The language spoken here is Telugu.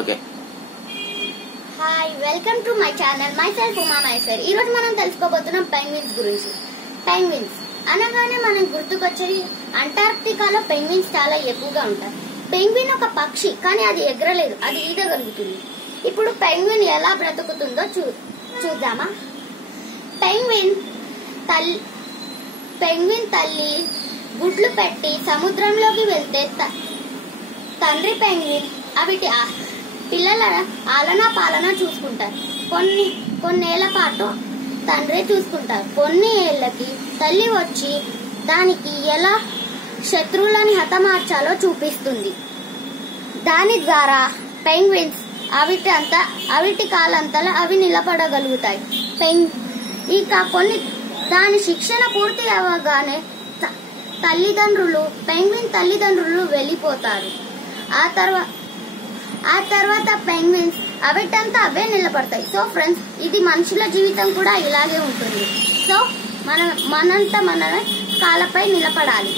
Okay. Hi, welcome to my channel. Myself Uma Mysore. ఈ రోజు మనం తెలుసుకోబోతున్నాం పెంగ్విన్స్ గురించి. పెంగ్విన్స్ అనగానే మనకు గుర్తుకొచ్చేది అంటార్క్టికాలో పెంగ్విన్స్ చాలా ఎక్కువగా ఉంటాయి. పెంగ్విన్ ఒక పక్షి, కానీ అది ఎగరలేదు, అది ఈదగలుగుతుంది. ఇప్పుడు పెంగ్విన్ ఎలా బ్రతుకుతుందో చూద్దామా. పెంగ్విన్ తల్లి గుడ్లు పెట్టి సముద్రంలోకి వెళ్తే తండ్రి పెంగ్విన్ అవిటి పిల్లల ఆలనా పాలన చూసుకుంటారు. కొన్నేళ్ల పాటు తండ్రే చూసుకుంటారు. కొన్ని ఏళ్లకి తల్లి వచ్చి దానికి ఎలా శత్రువులను హతమార్చాలో చూపిస్తుంది. దాని ద్వారా పెంగ్విన్స్ అవిటి కాలంతలో అవి నిలబడగలుగుతాయి. దాని శిక్షణ పూర్తి అవ్వగానే పెంగ్విన్ తల్లిదండ్రులు వెళ్ళిపోతారు. ఆ తర్వాత పెంగ్విన్స్ అవిటంతా అవే నిలబడతాయి. సో ఫ్రెండ్స్, ఇది మనుషుల జీవితం కూడా ఇలాగే ఉంటుంది. సో మనంతా మన కాళ్ళపై నిలబడాలి.